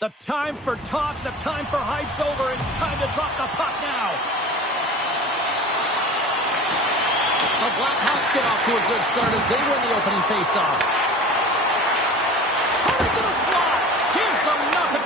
The time for talk, the time for hype's over. It's time to drop the puck now. The Blackhawks get off to a good start as they win the opening faceoff. Turning to the slot. Gives them nothing.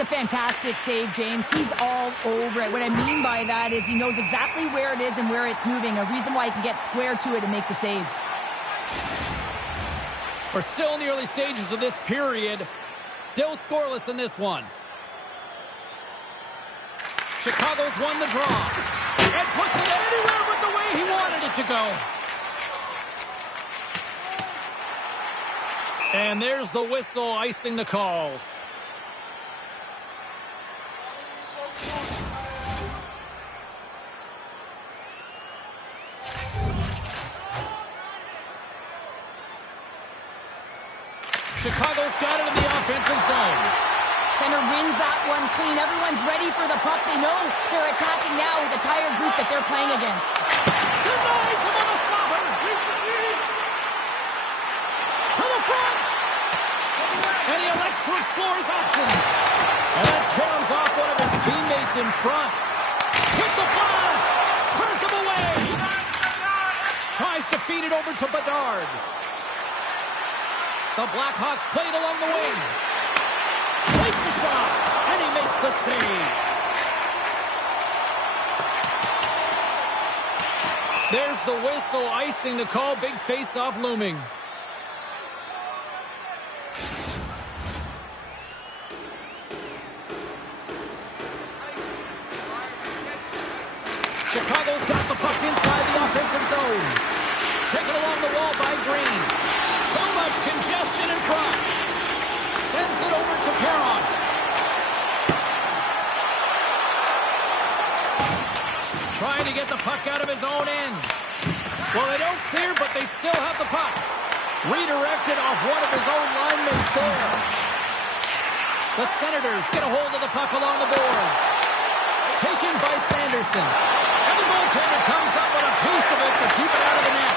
A fantastic save, James. He's all over it. What I mean by that is he knows exactly where it is and where it's moving. A reason why he can get square to it and make the save. We're still in the early stages of this period. Still scoreless in this one. Chicago's won the draw. And puts it anywhere but the way he wanted it to go. And there's the whistle icing the call. Chicago's got it in the offensive zone. Center wins that one clean. Everyone's ready for the puck. They know they're attacking now with the tired group that they're playing against. Denies him on a slobber. To the front. And he elects to explore his options. And that caroms off one of his teammates in front. Hit the blast. Turns him away. Tries to feed it over to Bedard. The Blackhawks play it along the wing. Takes a shot, and he makes the save. There's the whistle icing the call. Big face-off looming. Chicago's got the puck inside the offensive zone. Taken along the wall by Green. Too much congestion in front. Sends it over to Perron. Trying to get the puck out of his own end. Well, they don't clear, but they still have the puck. Redirected off one of his own linemates there. The Senators get a hold of the puck along the boards. Taken by Sanderson. And the goaltender comes up with a piece of it to keep it out of the net.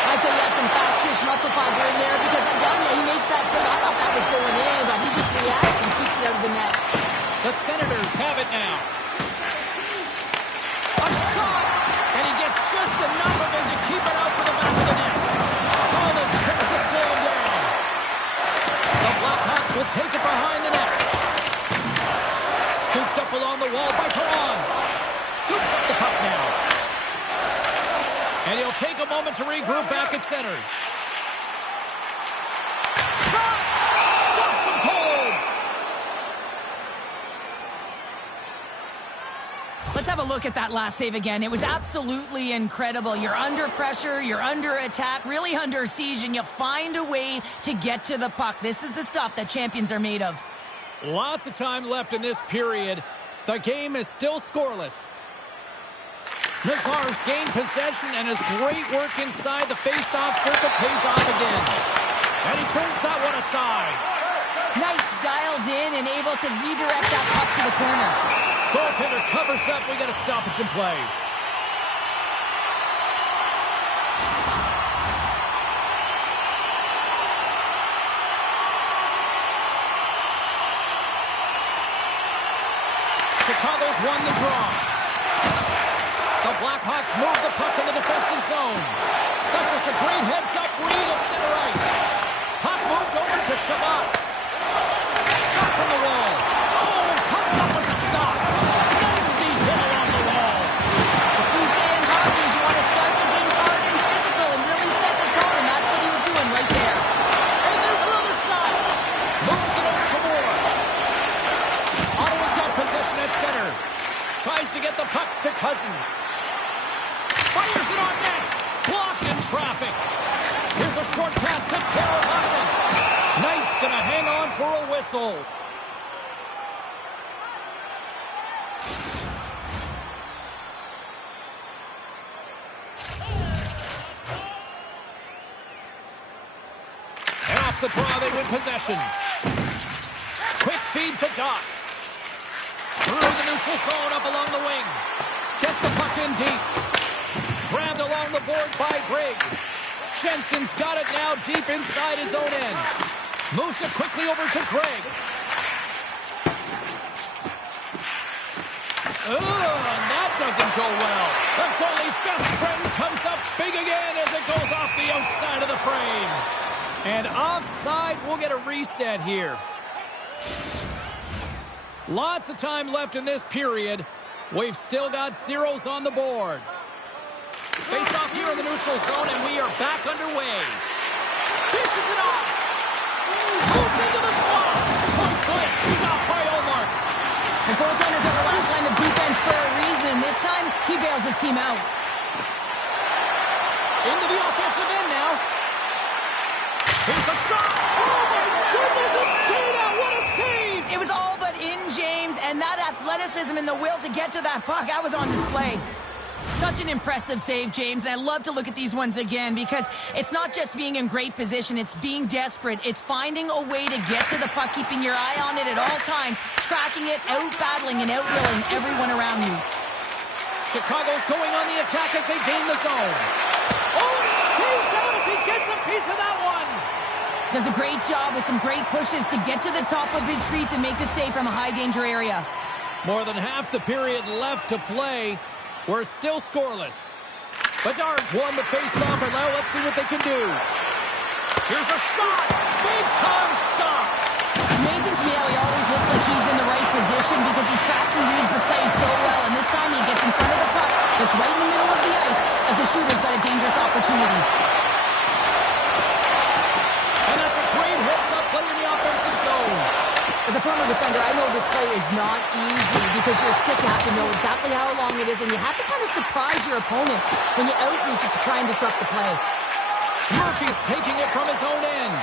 I'd say yes, some fast fish muscle fiber in there because I'm telling you, he makes that save. I thought that was going in, but he just reacts and keeps it out of the net. The Senators have it now. A shot, and he gets just enough of it to keep it out for the back of the net. Solid trick to slow him down. The Blackhawks will take it behind the net. Scooped up along the wall by Perron. Scoops up the puck now. And he'll take a moment to regroup back at center. Shot! Stops him cold! Let's have a look at that last save again. It was absolutely incredible. You're under pressure, you're under attack, really under siege, and you find a way to get to the puck. This is the stuff that champions are made of. Lots of time left in this period. The game is still scoreless. Nazar's gained possession, and his great work inside the face-off circle pays off again. And he turns that one aside. Knight's dialed in and able to redirect that puck to the corner. Goaltender covers up. We got a stoppage in play. Chicago's won the draw. The Blackhawks move the puck in the defensive zone. That's just a great heads-up read at center ice. Puck moved over to Shabbat. Shot from the wall. Oh, comes up with the stop. Nasty hit along the wall. The cliche in hockey is you want to start the game hard and physical and really set the tone, and that's what he was doing right there. And there's another stop. Moves it over to Moore. Ottawa's got possession at center. Tries to get the puck to Cousins. Fires it on net. Blocked in traffic. Here's a short pass to Carolina. Knight's going to hang on for a whistle. the draw. They win possession. Quick feed to Doc. Through the neutral zone, up along the wing. Gets the puck in deep. Grabbed along the board by Greg. Jensen's got it now deep inside his own end. Moves it quickly over to Greg. And that doesn't go well. The goalie's best friend comes up big again as it goes off the outside of the frame. And offside, we'll get a reset here. Lots of time left in this period. We've still got zeros on the board. Face off here in the neutral zone, and we are back underway. Dishes it off. Moves into the slot. Point blank stop by Omar. The goaltender's on the last line of defense for a reason. This time, he bails his team out. Into the offensive end now. Here's a shot. Oh, my goodness, it stayed out. What a save. It was all but in, James, and that athleticism and the will to get to that puck, that was on display. Such an impressive save, James, and I love to look at these ones again because it's not just being in great position, it's being desperate. It's finding a way to get to the puck, keeping your eye on it at all times, tracking it, out-battling and out-willing everyone around you. Chicago's going on the attack as they gain the zone. Oh, and it stays out as he gets a piece of that one. Does a great job with some great pushes to get to the top of his crease and make the save from a high-danger area. More than half the period left to play. We're still scoreless. Bedard's won the face-off, and now let's see what they can do. Here's a shot. Big-time stop. It's amazing to me how he always looks like he's in the right position because he tracks and reads the play so well, and this time he gets in front of the puck that's right in the middle of the ice as the shooter's got a dangerous opportunity. And that's a great heads-up play in the offensive zone. As a former defender, I know this play is not easy because you're sick. You have to know exactly how long it is, and you have to kind of surprise your opponent when you outreach it to try and disrupt the play. Murphy's taking it from his own end.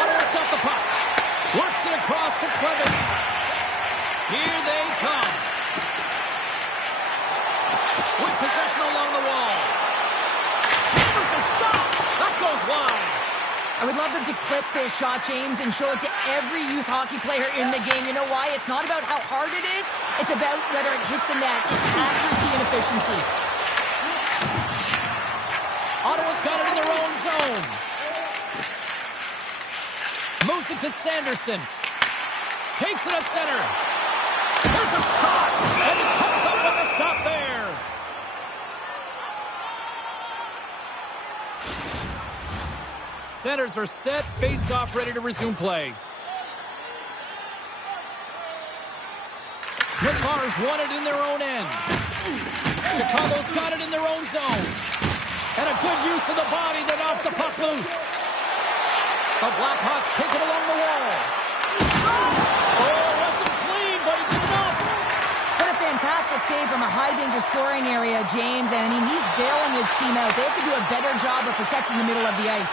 Ottawa's got the puck. Works it across to Clement. Here they come. With possession along the wall. Hammers a shot. That goes wide. I would love them to clip this shot, James, and show it to every youth hockey player in the game. You know why? It's not about how hard it is. It's about whether it hits the net. It's accuracy and efficiency. Ottawa's got it in their own zone. Moves it to Sanderson. Takes it at center. There's a shot, and he comes up with a stop there. Centers are set, face-off ready to resume play. Mazar's won it in their own end. Chicago's got it in their own zone. And a good use of the body to knock the puck loose. The Blackhawks take it along the wall. Oh, it wasn't clean, but he did enough. What a fantastic save from a high-danger scoring area, James. And, I mean, he's bailing his team out. They have to do a better job of protecting the middle of the ice.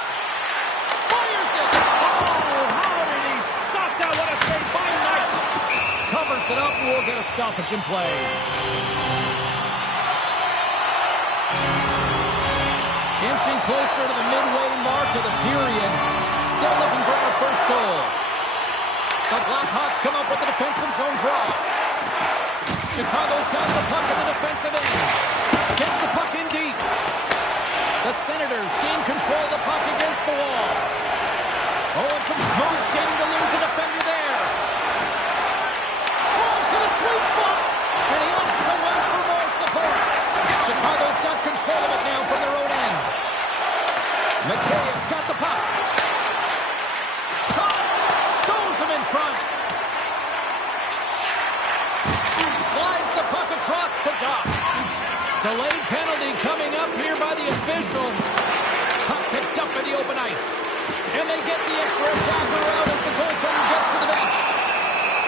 Fires it! Oh, how did he stop that? What a save by Knight! Covers it up, and we'll get a stoppage in play. Inching closer to the midway mark of the period. Still looking for our first goal. The Blackhawks come up with the defensive zone draw. Chicago's got the puck in the defensive end. Gets the puck in deep. The Senators gain control of the puck against the wall. Oh, and some smooth skating to lose a defender there. Draws to the sweet spot. And he opts to wait for more support. Chicago's got control of it now from their own end. McKay's got the puck. Shot. Stones him in front. Slides the puck across to Doc. Delayed penalty coming up here by the official. Puck picked up in the open ice. And they get the extra attacker out as the goaltender gets to the bench.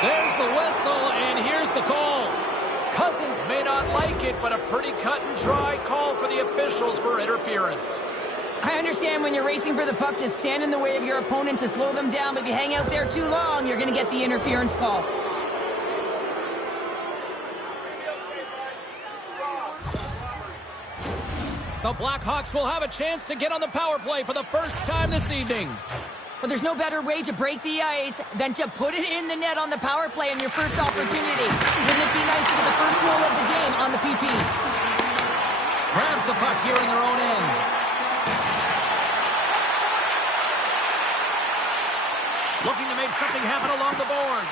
There's the whistle, and here's the call. Cousins may not like it, but a pretty cut and dry call for the officials for interference. I understand when you're racing for the puck to stand in the way of your opponent to slow them down, but if you hang out there too long, you're going to get the interference call. The Blackhawks will have a chance to get on the power play for the first time this evening. But there's no better way to break the ice than to put it in the net on the power play on your first opportunity. Wouldn't it be nice to get the first goal of the game on the PP? Grabs the puck here in their own end. Looking to make something happen along the boards.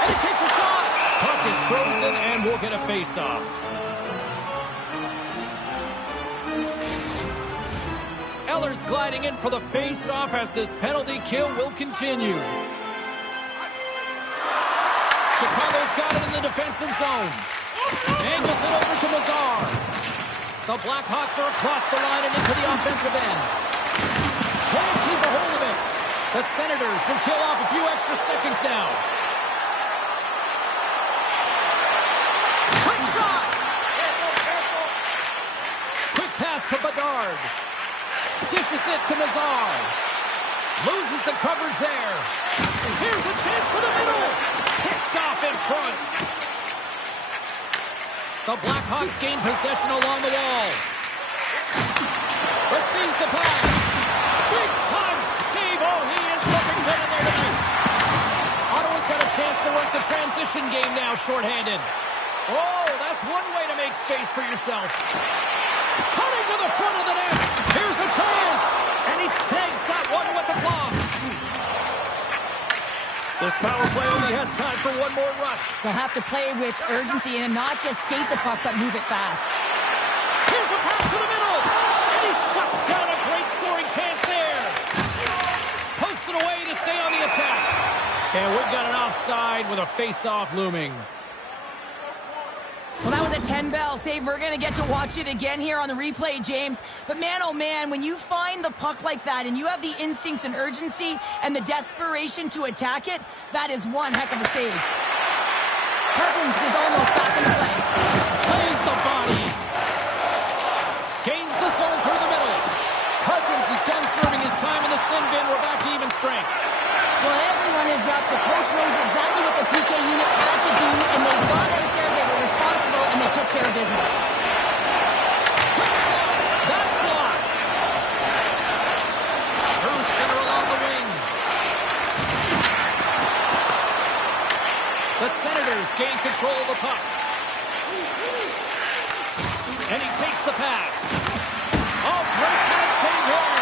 And he takes a shot. Puck is frozen and we'll get a face-off. Eller's gliding in for the face-off as this penalty kill will continue. Chicago's got it in the defensive zone. Angles it over to Nazar. The Blackhawks are across the line and into the offensive end. Can't keep a hold of it. The Senators will kill off a few extra seconds now. Quick shot. Quick pass to Bedard. Dishes it to Nazar. Loses the coverage there. And here's a chance to the middle. Picked off in front. The Blackhawks gain possession along the wall. Receives the pass. Big time save. Oh, he is looking good in there tonight. Ottawa's got a chance to work the transition game now shorthanded. Oh, that's one way to make space for yourself. Cutting to the front of the net. Here's a chance. And he snags that one with the block. This power play only has time for one more rush. They'll have to play with urgency and not just skate the puck, but move it fast. Here's a pass to the middle. And he shuts down a great scoring chance there. Pokes it away to stay on the attack. And we've got an offside with a face-off looming. Well, that was a 10-bell save. We're going to get to watch it again here on the replay, James. But man, oh man, when you find the puck like that and you have the instincts and urgency and the desperation to attack it, that is one heck of a save. Cousins is almost back in play. Plays the body. Gains the zone through the middle. Cousins is done serving his time in the sin bin. We're back to even strength. Well, everyone is up. The coach knows exactly what the PK unit had to do, and they got out there, they were responsible, and they took care of business. Quick shot. That's blocked. Through center along the wing. The Senators gain control of the puck. And he takes the pass. Oh, great pass save here.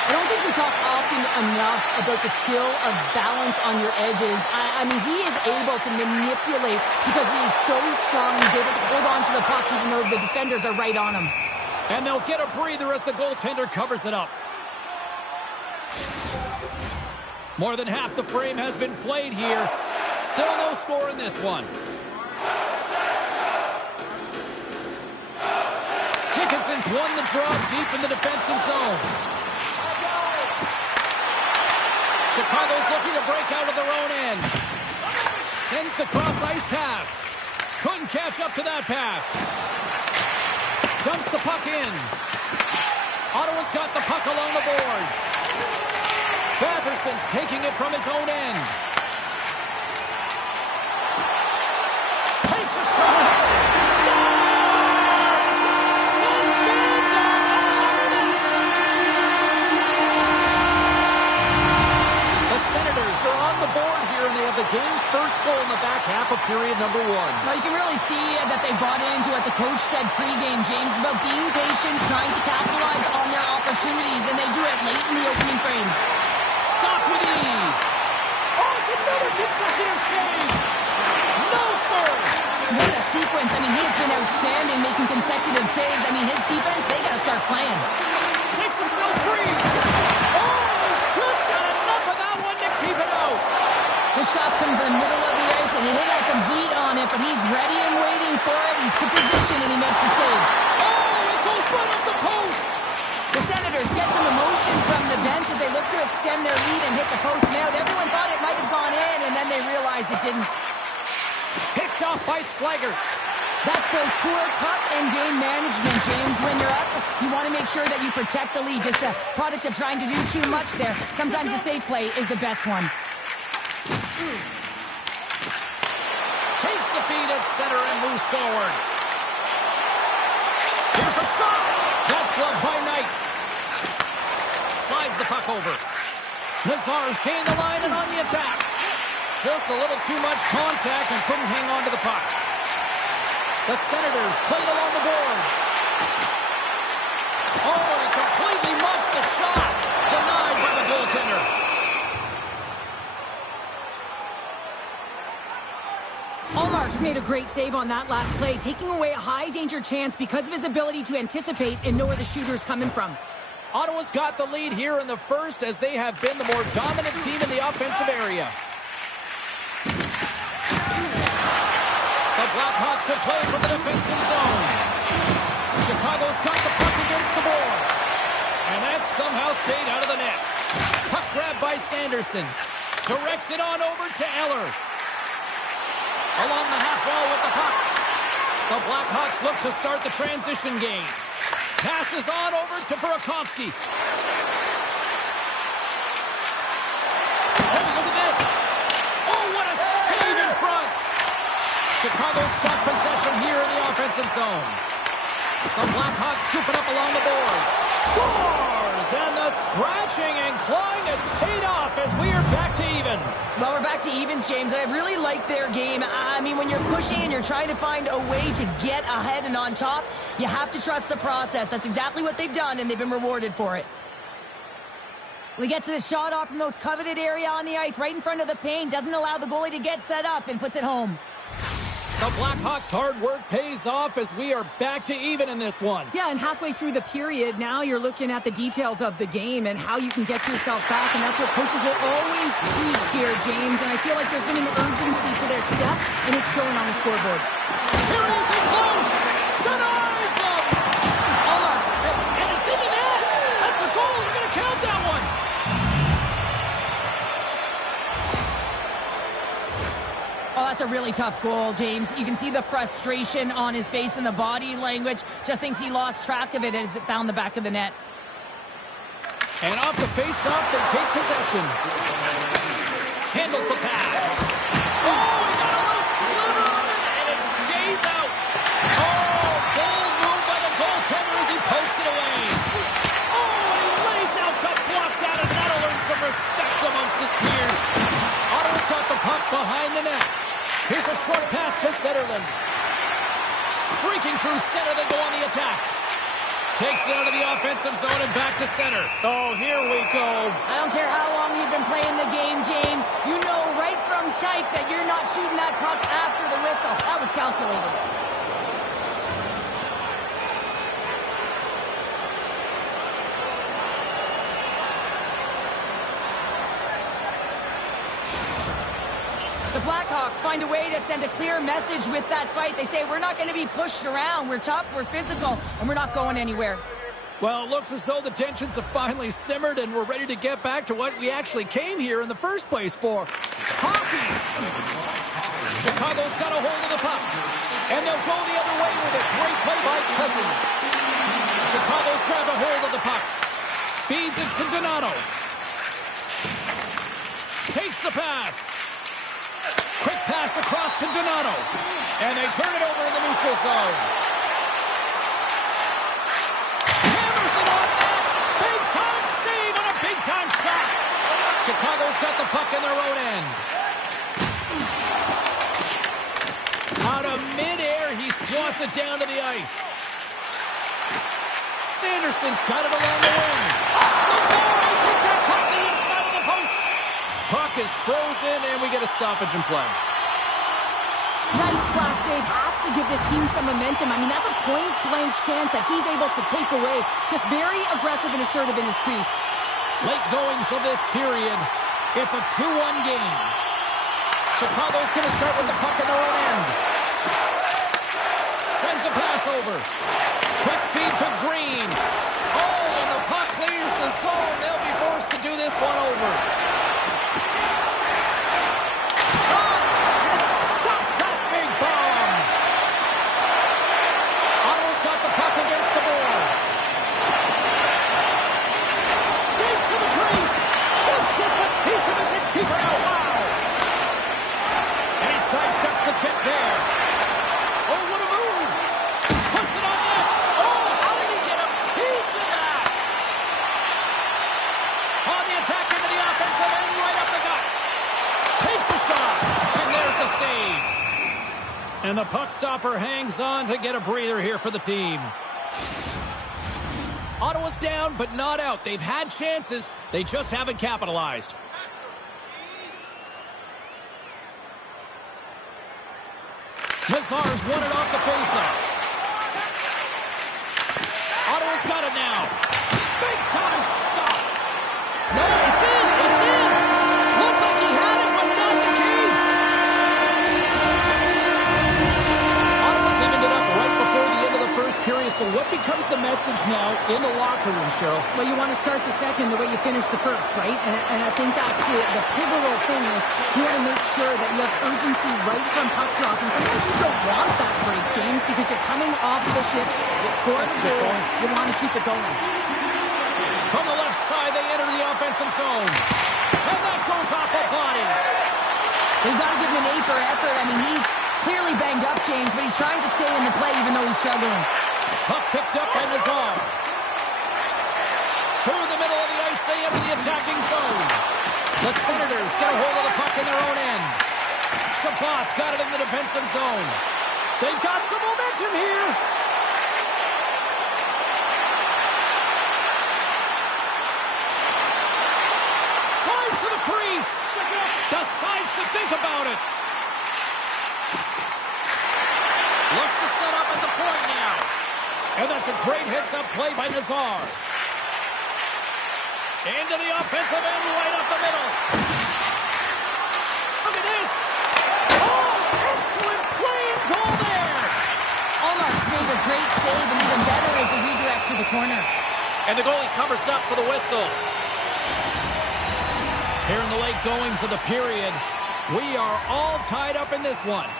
I don't think we talk often enough about the skill of balance on your edges. I mean, he is able to manipulate because he is so strong. He's able to hold on to the puck even though the defenders are right on him. And they'll get a breather as the goaltender covers it up. More than half the frame has been played here. Still no score in this one. Dickinson's won the draw deep in the defensive zone. Chicago's looking to break out of their own end. Sends the cross-ice pass. Couldn't catch up to that pass. Dumps the puck in. Ottawa's got the puck along the boards. Batterson's taking it from his own end. Takes a shot. The board here, and they have the game's first goal in the back half of period number one. Well, you can really see that they bought into what the coach said pregame, James, about being patient, trying to capitalize on their opportunities, and they do it late in the opening frame. Stop with ease. Oh, it's another consecutive save. No, sir. What a sequence. I mean, he's been outstanding making consecutive saves. I mean, his defense, they got to start playing. Shakes himself free. Oh, just got enough of that one to keep it out. The shot's coming from the middle of the ice, and he has some heat on it, but he's ready and waiting for it. He's to position, and he makes the save. Oh, it goes right up the post. The Senators get some emotion from the bench as they look to extend their lead and hit the post and out. Everyone thought it might have gone in, and then they realized it didn't. Picked off by Slager. That's both poor puck and game management, James. When you're up, you want to make sure that you protect the lead. Just a product of trying to do too much there. Sometimes the safe play is the best one. it at center and moves forward. Here's a shot. That's gloved by Knight. Slides the puck over. Nazar's gained the line and on the attack. Just a little too much contact and couldn't hang on to the puck. The Senators played along the boards. Oh, and he completely muffs the shot. Denied by the goaltender. Allmark's made a great save on that last play, taking away a high-danger chance because of his ability to anticipate and know where the shooter's coming from. Ottawa's got the lead here in the first as they have been the more dominant team in the offensive area. The Blackhawks have played from the defensive zone. Chicago's got the puck against the boards. And that somehow stayed out of the net. Puck grabbed by Sanderson. Directs it on over to Eller. Along the half wall with the puck. The Blackhawks look to start the transition game. Passes on over to Burakovsky. Oh, look at this. Oh, what a save in front. Chicago's got possession here in the offensive zone. The Blackhawks scooping up along the boards. Scores! And the scratching and clawing has paid off as we are back to even. Well, we're back to evens, James, and I really like their game. I mean, when you're pushing and you're trying to find a way to get ahead and on top, you have to trust the process. That's exactly what they've done, and they've been rewarded for it. He gets the shot off from the most coveted area on the ice, right in front of the paint, doesn't allow the goalie to get set up, and puts it home. The Blackhawks' hard work pays off as we are back to even in this one. Yeah, and halfway through the period, now you're looking at the details of the game and how you can get yourself back, and that's what coaches will always teach here, James. And I feel like there's been an urgency to their step, and it's showing on the scoreboard. Here it is, in close! Denies him! Allmark's, and it's in the net! That's a goal! You're going to count that one! Oh, that's a really tough goal, James. You can see the frustration on his face and the body language. Just thinks he lost track of it as it found the back of the net. And off the face-off, they take possession. Handles the pass. Oh, he got a little sliver of it, and it stays out. Oh, bold move by the goaltender as he pokes it away. Oh, and he lays out to block that, and that'll earn some respect amongst his peers. Ottawa's got the puck behind the net. Here's a short pass to Zetterlund. Streaking through center, they go on the attack. Takes it out of the offensive zone and back to center. Oh, here we go. I don't care how long you've been playing the game, James. You know right from type that you're not shooting that puck after the whistle. That was calculated. The Blackhawks find a way to send a clear message with that fight. They say, we're not going to be pushed around. We're tough, we're physical, and we're not going anywhere. Well, it looks as though the tensions have finally simmered, and we're ready to get back to what we actually came here in the first place for. Hockey! Chicago's got a hold of the puck, and they'll go the other way with it. Great play by Cousins. Chicago's grabbed a hold of the puck. Feeds it to Donato. Takes the pass. Quick pass across to Donato. And they turn it over in the neutral zone. Hammers it on net. Big-time save and a big-time shot. Chicago's got the puck in their own end. Out of midair, he swats it down to the ice. Sanderson's got it along the wing. Off the board. He kicked that puck the inside of the post. Puck is frozen, and we get a stoppage in play. Knight's last save has to give this team some momentum. I mean, that's a point-blank chance that he's able to take away. Just very aggressive and assertive in his crease. Late goings of this period. It's a 2-1 game. Chicago's going to start with the puck in their own end. Sends a pass over. Quick feed to Green. Oh, and the puck clears the zone. They'll be forced to do this one over. Keeper out, wow! And he sidesteps the check there. And the puck stopper hangs on to get a breather here for the team. Ottawa's down, but not out. They've had chances. They just haven't capitalized. Mazar's won it off the faceoff. Ottawa's got it now. Big time stop. No, it's in. It's in. Looked like he had it, but not the case. Ottawa's evened it up right before the end of the first period. So what becomes the message now in the locker room, Cheryl? Well, you want to start the second the way you finished the first, right? And I think that's the pivotal thing is you want to make sure that you have urgency right from puck drop. And sometimes you don't want that break, James, because you're coming off the shift, you score the goal, you want to keep it going. From the left side, they enter the offensive zone. And that goes off a body. They've got to give him an A for effort. I mean, he's clearly banged up, James, but he's trying to stay in the play even though he's struggling. Puck picked up by Nazar. Through the middle of the ice, they enter the attacking zone. The Senators get a hold of the puck in their own end. Shabbat's got it in the defensive zone. They've got some momentum here. Tries to the crease. Decides to think about it. Looks to set up at the point now. And that's a great heads-up play by Nazar. Into the offensive end, right up the middle. Look at this. Oh, excellent play and goal there. Allmark's made a great save, and even better as the redirect to the corner. And the goalie covers up for the whistle. Here in the late goings of the period, we are all tied up in this one.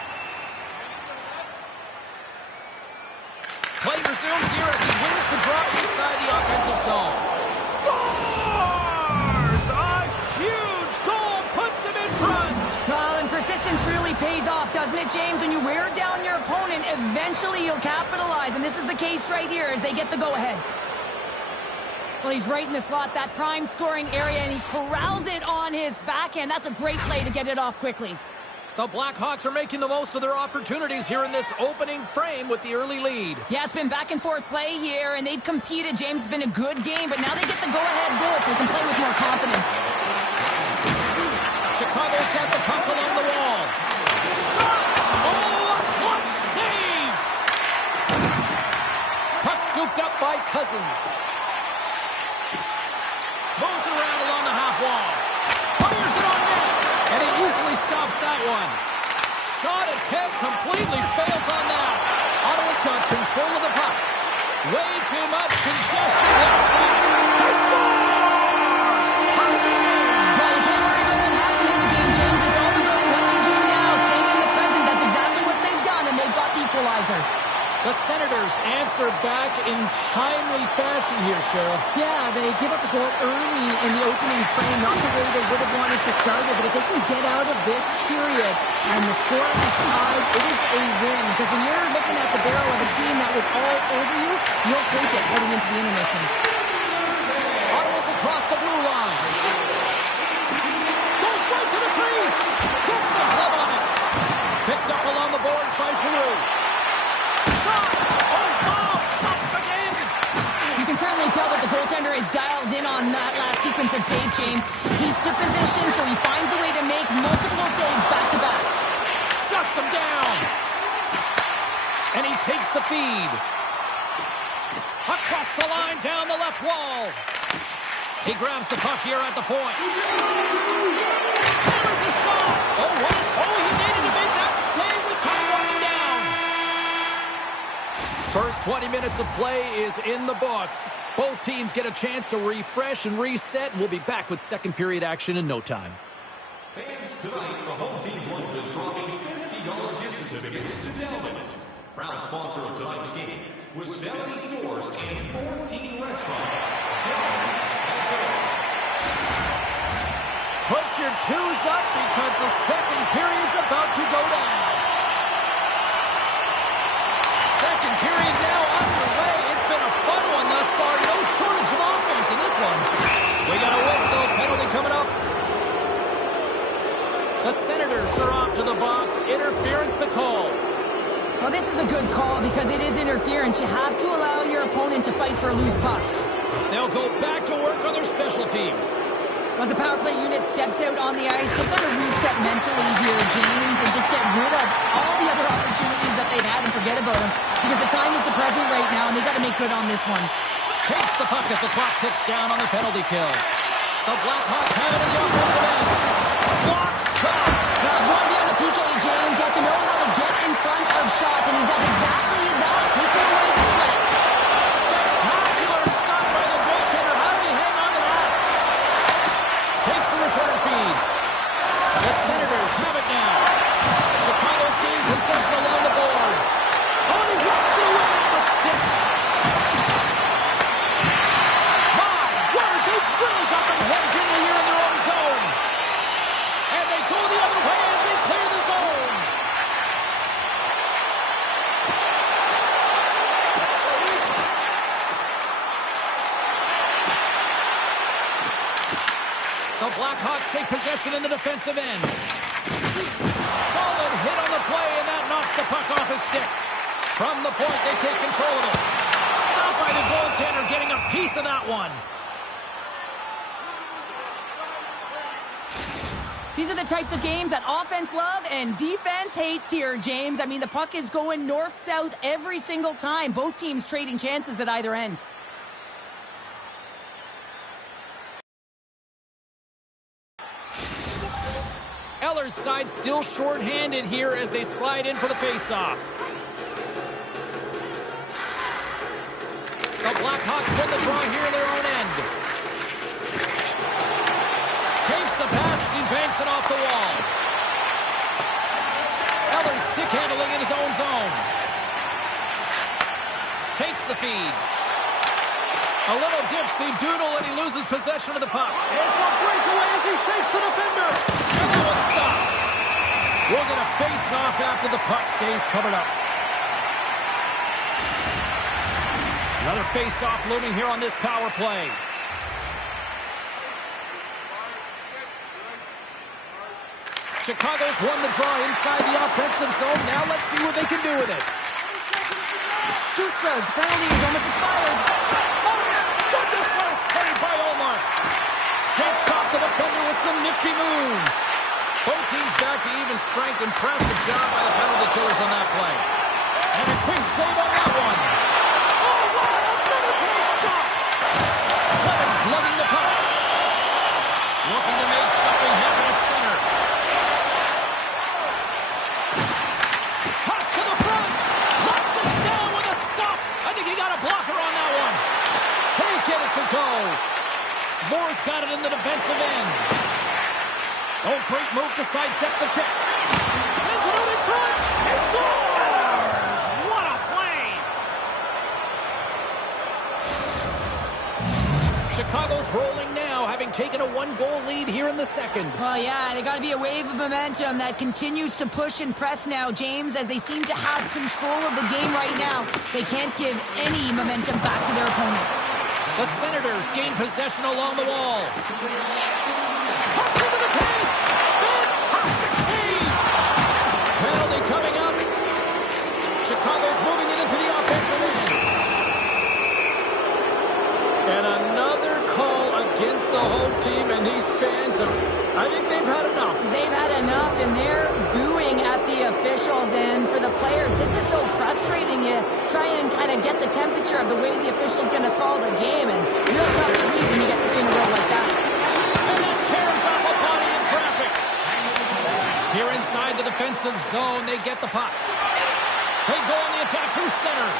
Play resumes here as he wins the draw inside the offensive zone. Scores! A huge goal puts him in front. Well, and persistence really pays off, doesn't it, James? When you wear down your opponent, eventually you'll capitalize. And this is the case right here as they get the go-ahead. Well, he's right in the slot, that prime scoring area, and he corrals it on his backhand. That's a great play to get it off quickly. The Blackhawks are making the most of their opportunities here in this opening frame with the early lead. Yeah, it's been back and forth play here, and they've competed. James, has been a good game, but now they get the go-ahead goal, so they can play with more confidence. Chicago's got the puck along the wall. Shot! Oh, a clutch save! Puck scooped up by Cousins. Moves it around along the half wall. Fires it on net! And he easily stops that one. Shot attempt completely fails on that. Ottawa's got control of the puck. Way too much congestion. That's that. He scores! Tied it in. Well, you can't worry about what happened in the game, James. It's all about what they do now. Staying in the present. That's exactly what they've done, and they've got the equalizer. The Senators answer back in timely fashion here, Cheryl. Yeah, they give up a goal early in the opening frame, not the way they would have wanted to start it, but if they can get out of this period and the score is tied, it is a win. Because when you're looking at the barrel of a team that was all over you, you'll take it heading into the intermission. Ottawa's across the blue line. Goes right to the crease. Gets the glove on it. Picked up along the boards by Giroux. Shot! Oh, wow! Stops the game! You can certainly tell that the goaltender is dialed in on that last sequence of saves, James. He's to position, so he finds a way to make multiple saves back-to-back. Shuts him down! And he takes the feed. Across the line, down the left wall. He grabs the puck here at the point. There's the shot! Oh, what is... Oh, he needed to make that save with time running down. First 20 minutes of play is in the books. Both teams get a chance to refresh and reset, and we'll be back with second period action in no time. Fans, tonight the home team is dropping $50 gift certificates to Delvin's. Proud sponsor of tonight's game with 70 stores and 14 restaurants. Put your twos up because the second period's about to go down. Second period now underway. It's been a fun one thus far. No shortage of offense in this one. We got a whistle. Penalty coming up. The Senators are off to the box. Interference the call. Well, this is a good call because it is interference. You have to allow your opponent to fight for a loose puck. They'll go back to work on their special teams. As the power play unit steps out on the ice, they've got to reset mentally here, James, and just get rid of all the other opportunities that they've had and forget about them. Because the time is the present right now, and they've got to make good on this one. Takes the puck as the clock ticks down on the penalty kill. The Blackhawks have it in the offensive end. Block shot. Now, going beyond the PK, James, you have to know how to get in front of shots, and he does exactly that, taking away the threat. Spectacular stop by the goaltender. How did he hang on to that? Takes the return feed. The Senators have it now. Chicago's gained possession along the boards. Oh, he walks it away with the stick. My word, they've really got them hemmed in here in their own zone. And they go the other way as they clear the zone. The Blackhawks take possession in the defensive end. Solid hit on the play, and that knocks the puck off his stick. From the point, they take control of it. Stopped by the goaltender, getting a piece of that one. These are the types of games that offense love and defense hates here, James. I mean, the puck is going north-south every single time. Both teams trading chances at either end. Eller's side still short-handed here as they slide in for the face-off. The Blackhawks win the draw here in their own end. Takes the pass as he banks it off the wall. Eller's stick handling in his own zone. Takes the feed. A little dipsy doodle and he loses possession of the puck. It's a breakaway as he shakes the defender. And that one's stopped. We're going to face off after the puck stays covered up. Another face-off looming here on this power play. Chicago's won the draw inside the offensive zone. Now let's see what they can do with it. Stutzra's penalty is almost expired. Goodness, what a save by Omar. Shakes off the defender with some nifty moves. Both teams back to even strength. Impressive job by the penalty killers on that play. And a quick save on that one. Oh, wow, another great stop. Clemens lugging the puck. Looking to make something happen at center. Cuts to the front. Locks it down with a stop. I think he got a blocker on that one. Can't get it to go. Moore's got it in the defensive end. Oh, great move to sidestep the check. Sends it out in front. He scores! What a play! Chicago's rolling now, having taken a one-goal lead here in the second. Well, yeah, they got to be a wave of momentum that continues to push and press now, James, as they seem to have control of the game right now. They can't give any momentum back to their opponent. The Senators gain possession along the wall. Cuts into the paint. Fantastic save. Penalty coming up. Chicago's moving it into the offensive end. And another call against the home team, and these fans I think they've had enough. They've had enough, and they're booing at the officials. And for the players, this is so frustrating. You try and kind of get the temperature of the way the official's going to call the game, and real tough to read when you get 3 in a row like that. And it tears off a body in traffic. Here inside the defensive zone, they get the puck. They go on the attack from center.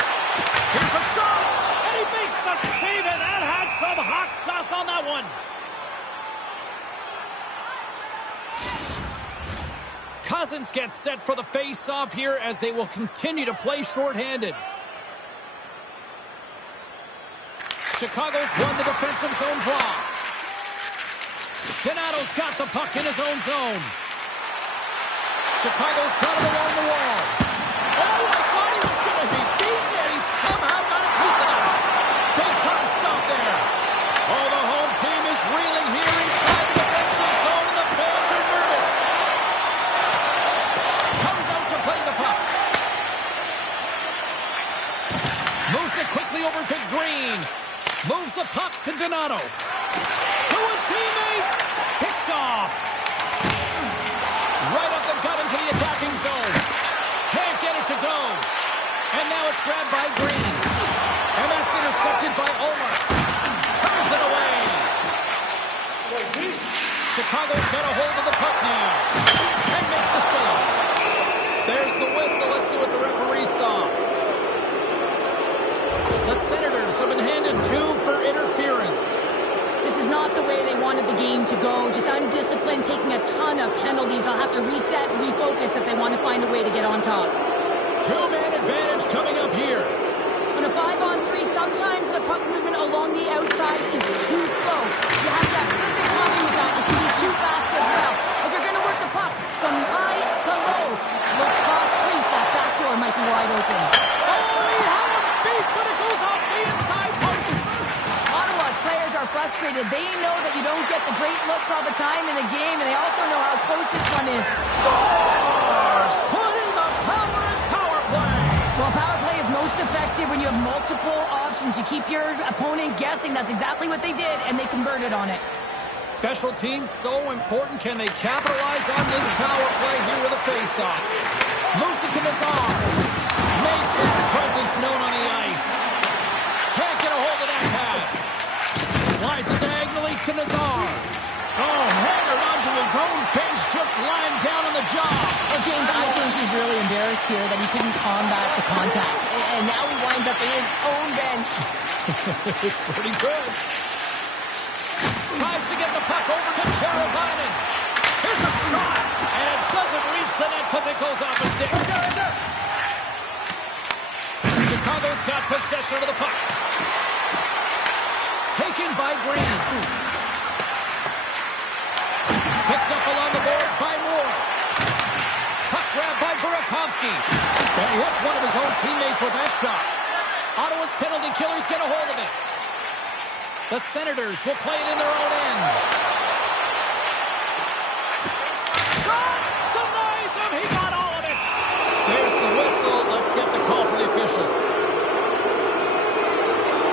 Here's a shot, and he makes the save, and that had some hot sauce on that one. Cousins gets set for the face-off here as they will continue to play shorthanded. Chicago's won the defensive zone draw. Donato's got the puck in his own zone. Chicago's got it along the wall. Oh, I thought he was going to be beaten, and he somehow got a piece of it. Big time stop there. Oh, the home team is reeling here inside the defensive zone, and the fans are nervous. Comes out to play the puck. Gives the puck to Donato. To his teammate. Picked off. Right up the gut into the attacking zone. Can't get it to go. And now it's grabbed by Green. And that's intercepted by Omar. Turns it away. Chicago's got a hold of the puck now. And makes the save. There's the whistle. Let's see what the referee saw. The Senators have been handed 2 for interference. This is not the way they wanted the game to go. Just undisciplined, taking a ton of penalties. They'll have to reset and refocus if they want to find a way to get on top. 2-man advantage coming up here. On a 5-on-3, sometimes the puck movement along the outside is too slow. You have to have perfect timing with that. It can be too fast as well. If you're going to work the puck from high to low, look cross crease. That back door might be wide open. Oh, he had him beat, but it goes off the inside post. Ottawa's players are frustrated. They know that you don't get the great looks all the time in the game, and they also know how close this one is. Stars putting the power in power play. Well, power play is most effective when you have multiple options. You keep your opponent guessing. That's exactly what they did, and they converted on it. Special teams so important. Can they capitalize on this power play here with a face-off? Moves it to Nazar. Makes his presence known on the ice. Can't get a hold of that pass. Slides it diagonally to Nazar. Oh, hammered onto his own bench, just lying down on the job. Well, James, I think he's really embarrassed here that he couldn't combat the contact. And now he winds up in his own bench. It's pretty good. Tries to get the puck over to Teravainen. Here's a shot, and it doesn't reach the net because it goes off a stick. Chicago's got possession of the puck. Taken by Green. Picked up along the boards by Moore. Puck grabbed by Burakovsky. And he hits one of his own teammates with that shot. Ottawa's penalty killers get a hold of it. The Senators will play it in their own end. Shot! Denies him! He got all of it! There's the whistle. Let's get the call for the officials.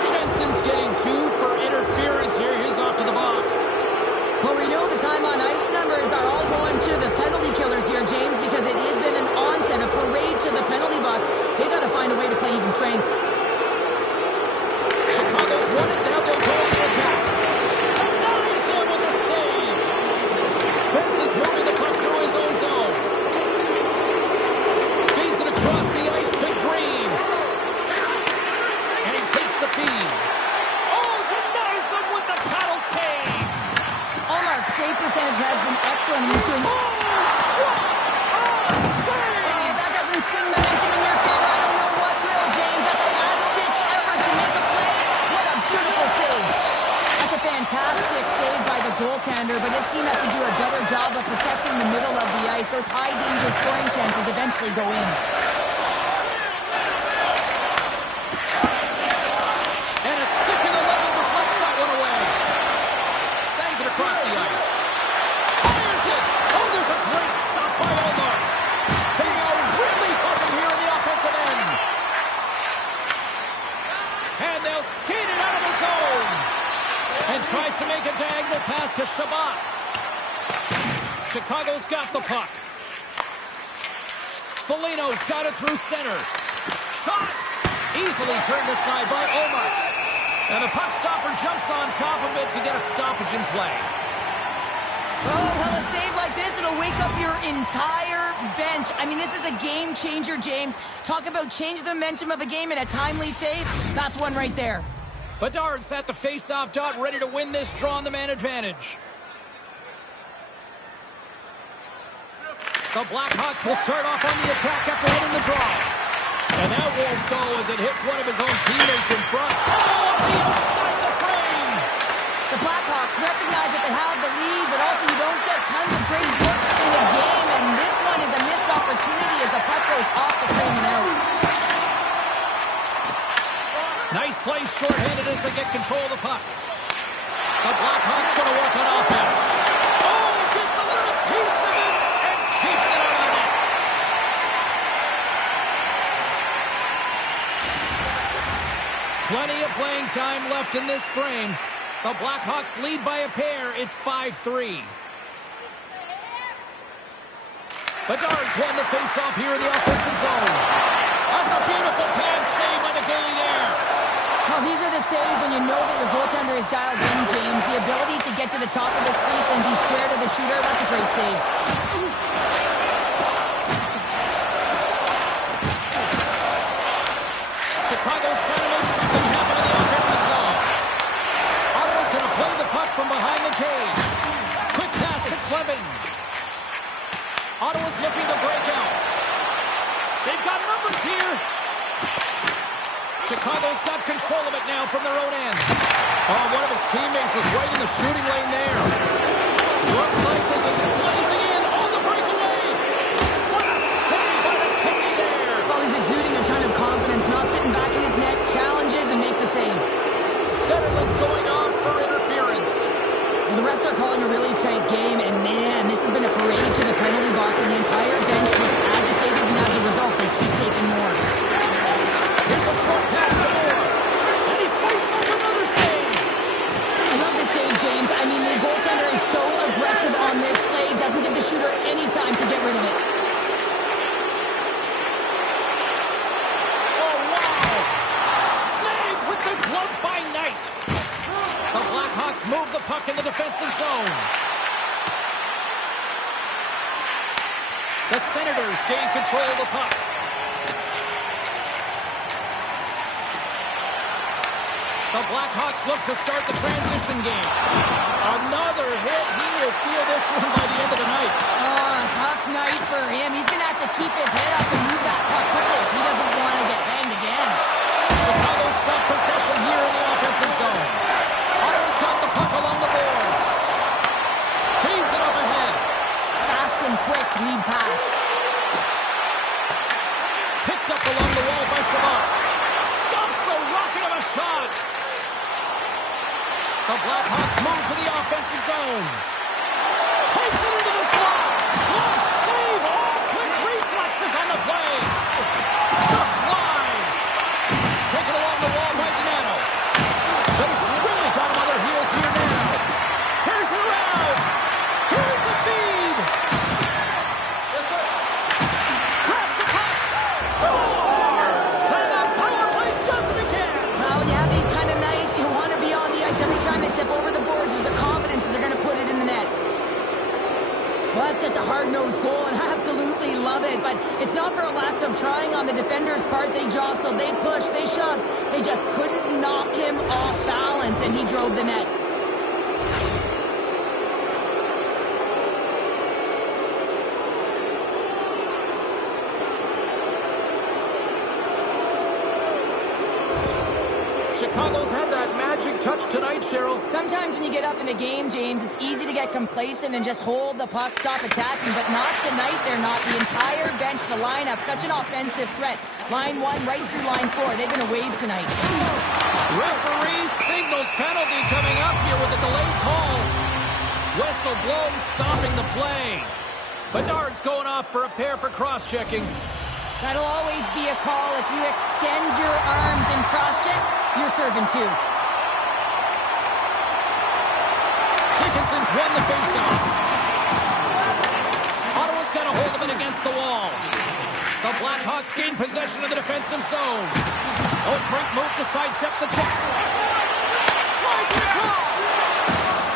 Jensen's getting 2 for interference here. He's off to the box. Well, we know the time on ice numbers are all going to the penalty killers here, James, because it has been an onset, a parade to the penalty box. They got to find a way to play even strength. Chicago's won it. Now they'll go on the attack. Denies him with a save. Spence is moving the puck through his own zone. Feeds it across the ice to Green. And he takes the feed. Oh, denies him with the paddle save. Allmark's save percentage has been excellent. He's doing... Oh, what a save! That doesn't swing momentum in your favor. I don't know what will, James. That's a last-ditch effort to make a play. What a beautiful save. That's a fantastic save by the goaltender, but his team has to do a better job of protecting the middle of the ice. Those high-danger scoring chances eventually go in. And a stick in the level deflects that one away. Sends it across the ice. Fires it. Oh, there's a great stop by Omar. They are really buzzing here in the offensive end. And they'll skate it out of the zone. And tries to make a diagonal pass to Shabbat. Chicago's got the puck. Foligno's got it through center. Shot. Easily turned aside by Omar. And the puck stopper jumps on top of it to get a stoppage in play. Oh, well, a save like this, it'll wake up your entire bench. I mean, this is a game changer, James. Talk about change the momentum of a game in a timely save. That's one right there. Bedard's at the face-off dot, ready to win this draw on the man advantage. The Blackhawks will start off on the attack after winning the draw. And that won't go as it hits one of his own teammates in front. Oh, the outside the frame! The Blackhawks recognize that they have the lead, but also you don't get tons of great looks in the game, and this one is a missed opportunity as the puck goes off the frame and out. Nice play shorthanded as they get control of the puck. The Blackhawks going to work on offense. Oh, gets a little piece of it and keeps it out of the net. Plenty of playing time left in this frame. The Blackhawks lead by a pair. It's 5-3. Bedard's won the faceoff here in the offensive zone. That's a beautiful pad save by the goalie there. Well, these are the saves when you know that your goaltender is dialed in, James. The ability to get to the top of the crease and be square to the shooter, that's a great save. Chicago's trying to make something happen in the offensive zone. Ottawa's going to play the puck from behind the cage. Quick pass to Clevin. Ottawa's looking to break out. They've got numbers here. Chicago's got control of it now from their own end. Oh, one of his teammates is right in the shooting lane there. Looks like there's a blazing in on the breakaway. What a save by the Tigney there. Well, he's exuding a ton of confidence, not sitting back in his net, challenges and make the save. Sutherland's going on for interference. Well, the refs are calling a really tight game, and man, this has been a parade to the penalty box, and the entire bench looks agitated, and as a result, they keep taking more. Here's a short pass to Moore, and he fights off another save. I love this save, James. I mean, the goaltender is so aggressive on this play, doesn't give the shooter any time to get rid of it. Oh, wow! Snagged with the glove by Knight. The Blackhawks move the puck in the defensive zone. The Senators gain control of the puck. The Blackhawks look to start the transition game. Another hit. He will feel this one by the end of the night. Tough night for him. He's going to have to keep his head up and move that puck quickly if he doesn't want to get banged again. Chicago's got possession here in the offensive zone. Ottawa's got the puck along the boards. Feeds it up ahead. Fast and quick lead pass. Picked up along the wall by Chabot. Stops the rocket of a shot. The Blackhawks move to the offensive zone. Takes it into the slot. Glove save. Oh, quick reflexes on the play. Just wide. Taken along the wall by Donato. But it's really got him on their heels here now. Here's the route. Here's the feed. Grabs the puck. Scores! And the power play does it again. Well, when you have these kind of nights, you want to be on the ice. Every time they step over the boards, there's a confidence that they're going to put it in the net. Well, that's just a hard-nosed goal, and I absolutely love it. But it's not for a lack of trying on the defender's part. They jostled, they pushed, they shoved. They just couldn't knock him off balance, and he drove the net. Chicago's had that magic touch tonight, Cheryl. Sometimes when you get up in a game, James, it's easy to get complacent and just hold the puck, stop attacking, but not tonight. They're not. The entire bench, the lineup, such an offensive threat. Line 1 right through line 4. They've been a wave tonight. Referee signals penalty coming up here with a delayed call. Whistle blown, stopping the play. Bedard's going off for a pair for cross-checking. That'll always be a call. If you extend your arms in cross-check, you're serving 2. Dickinson's won the faceoff. Ottawa's got a hold of it against the wall. The Blackhawks gain possession of the defensive zone. Oh, great move to sidestep the check. Slides it across.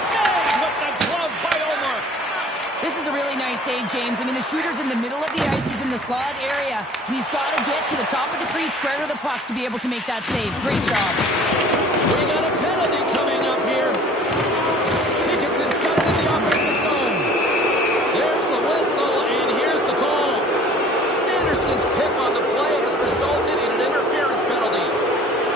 Snagged with the glove by Omar. This is a really nice save, James. I mean, the shooter's in the middle of the ice. He's in the slot area, and he's got to get to the top of the crease, square to the puck to be able to make that save. Great job. We got a penalty coming up here. Dickinson's got it in the offensive zone. There's the whistle, and here's the call. Sanderson's pick on the play has resulted in an interference penalty.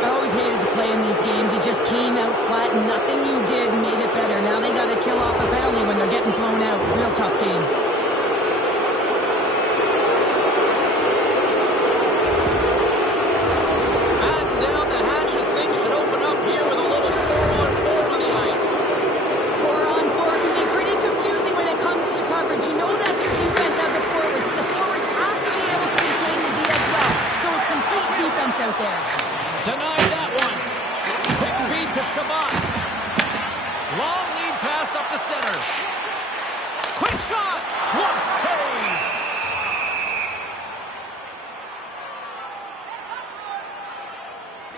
I always hated to play in these games. You just came out flat, and nothing you did made it better. Now they got to kill off a penalty when they're getting blown out. Real tough game. Batten down the hatches. Things should open up here with a little 4-on-4 on the ice. 4-on-4 can be pretty confusing when it comes to coverage. You know that your defense have the forwards, but the forwards have to be able to contain the D as well. So it's complete defense out there. Denied that one.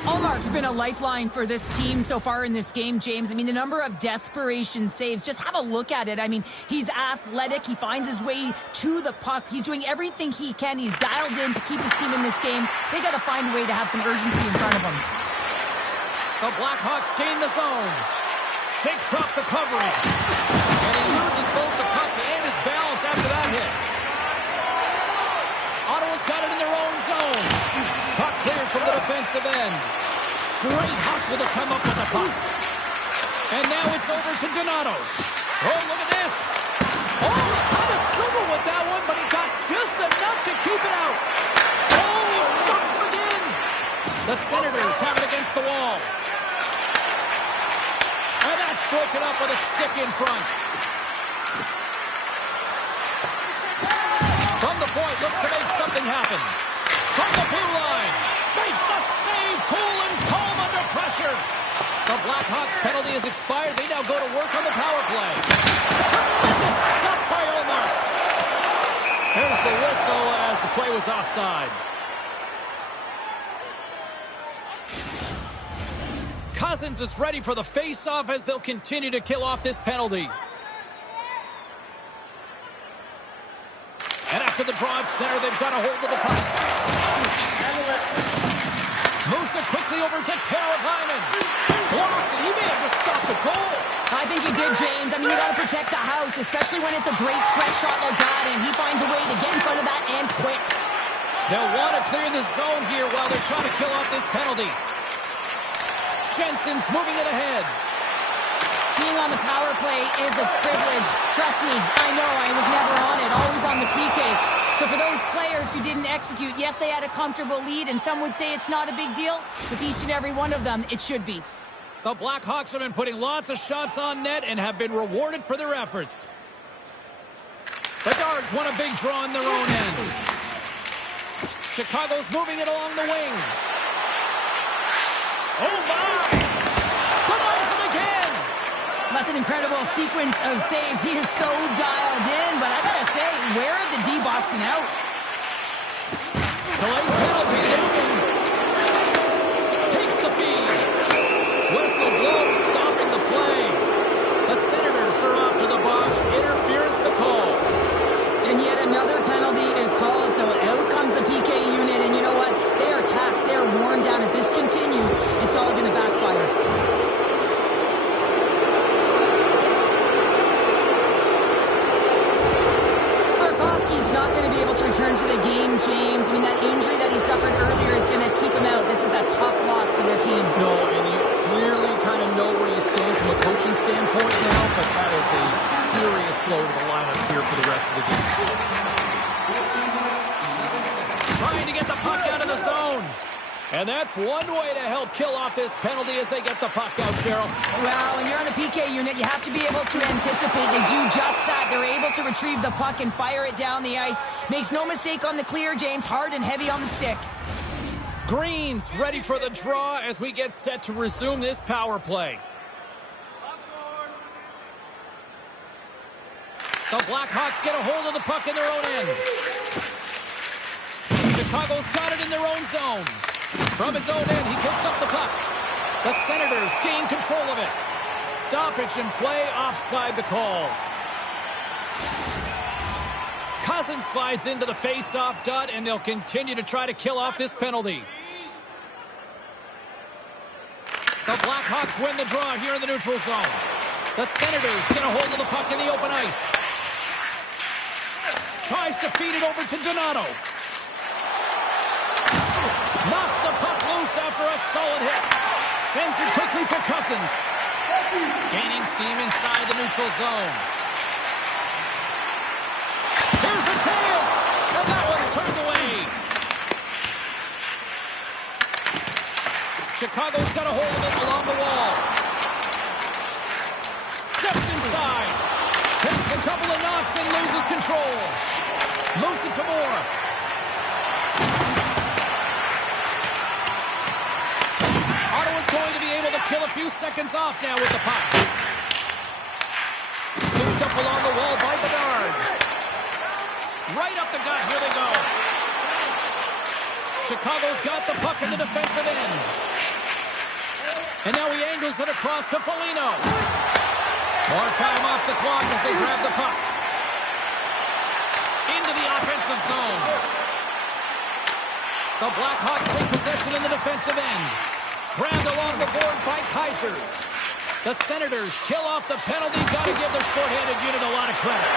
Allmark's been a lifeline for this team so far in this game, James. I mean, the number of desperation saves, just have a look at it. I mean, he's athletic. He finds his way to the puck. He's doing everything he can. He's dialed in to keep his team in this game. They got to find a way to have some urgency in front of them. The Blackhawks gain the zone. Shakes off the covering. And he loses both the puck and his balance after that hit. Ottawa's got it in their own zone. Puck cleared from the defensive end. Great hustle to come up with the puck. And now it's over to Donato. Oh, look at this. Oh, he kind of struggled with that one, but he got just enough to keep it out. Oh, it stops him again. The Senators have it against the wall. And that's broken up with a stick in front. From the point, looks to make something happen. From the blue line, makes the save, cool and calm under pressure. The Blackhawks penalty has expired. They now go to work on the power play. Tremendous stop by Omar. There's the whistle as the play was offside. Cousins is ready for the face-off as they'll continue to kill off this penalty. And after the draw at center, they've got a hold of the puck. Moves it quickly over to Teravainen. Blocked, and he may have just stopped the goal. I think he did, James. I mean, you got to protect the house, especially when it's a great stretch shot like that, and he finds a way to get in front of that and quick. They'll want to clear the zone here while they're trying to kill off this penalty. Jensen's moving it ahead. Being on the power play is a privilege. Trust me, I know I was never on it, always on the PK. So for those players who didn't execute, yes, they had a comfortable lead, and some would say it's not a big deal. With each and every one of them, it should be. The Blackhawks have been putting lots of shots on net and have been rewarded for their efforts. The Guards want a big draw in their own end. Chicago's moving it along the wing. Oh, my! Denies him again! That's an incredible sequence of saves. He is so dialed in, but I gotta say, where are the D-boxing out? Delayed penalty, Logan. Takes the feed. Whistle blows, stopping the play. The Senators are off to the box. Interference the call. And yet another penalty is called, so out comes the PK unit, and you know what? They are taxed, they are worn down. If this continues, it's all going to backfire. Burakovsky's not going to be able to return to the game, James. I mean, that injury that he suffered earlier is going to keep him out. This is a tough loss for their team. No, and you clearly kind of know where you stand from a coaching standpoint now, but that is a serious blow to the lineup here for the rest of the game. Trying to get the puck out of the zone. And that's one way to help kill off this penalty as they get the puck out, Cheryl. Well, when you're on the PK unit, you have to be able to anticipate. They do just that. They're able to retrieve the puck and fire it down the ice. Makes no mistake on the clear, James. Hard and heavy on the stick. Green's ready for the draw as we get set to resume this power play. The Blackhawks get a hold of the puck in their own end. Chicago's got it in their own zone. From his own end, he picks up the puck. The Senators gain control of it. Stoppage in play, offside the call. Cousins slides into the face-off dot, and they'll continue to try to kill off this penalty. The Blackhawks win the draw here in the neutral zone. The Senators get a hold of the puck in the open ice. Tries to feed it over to Donato. Knocks the puck loose after a solid hit. Sends it quickly for Cousins. Gaining steam inside the neutral zone. Here's a chance! And that one's turned away. Chicago's got a hold of it along the wall. Steps inside. Takes a couple of knocks and loses control. Moves it to Moore. Ottawa's going to be able to kill a few seconds off now with the puck. Moved up along the wall by Bedard. Right up the gut. Here they go. Chicago's got the puck in the defensive end. And now he angles it across to Foligno. More time off the clock as they grab the puck. Into the offensive zone. The Blackhawks take possession in the defensive end. Grabbed along the boards by Kaiser. The Senators kill off the penalty. Got to give the shorthanded unit a lot of credit.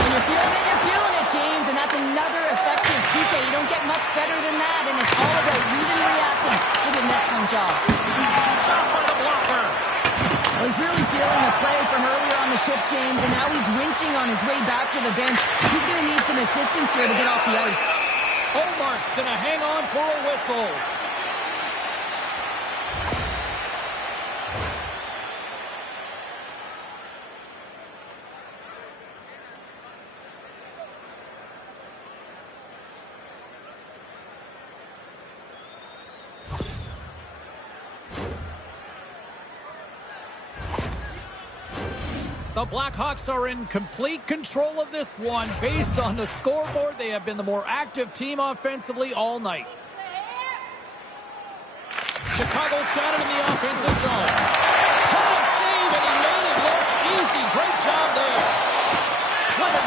When you're feeling it, James, and that's another effective PK. You don't get much better than that, and it's all about reading and reacting. They did an excellent job. Stopped by the blocker. Well, he's really feeling the play from earlier on the shift, James, and now he's wincing on his way back to the bench. He's going to need some assistance here to get off the ice. Omark's going to hang on for a whistle. The Blackhawks are in complete control of this one. Based on the scoreboard, they have been the more active team offensively all night. Chicago's got it in the offensive zone.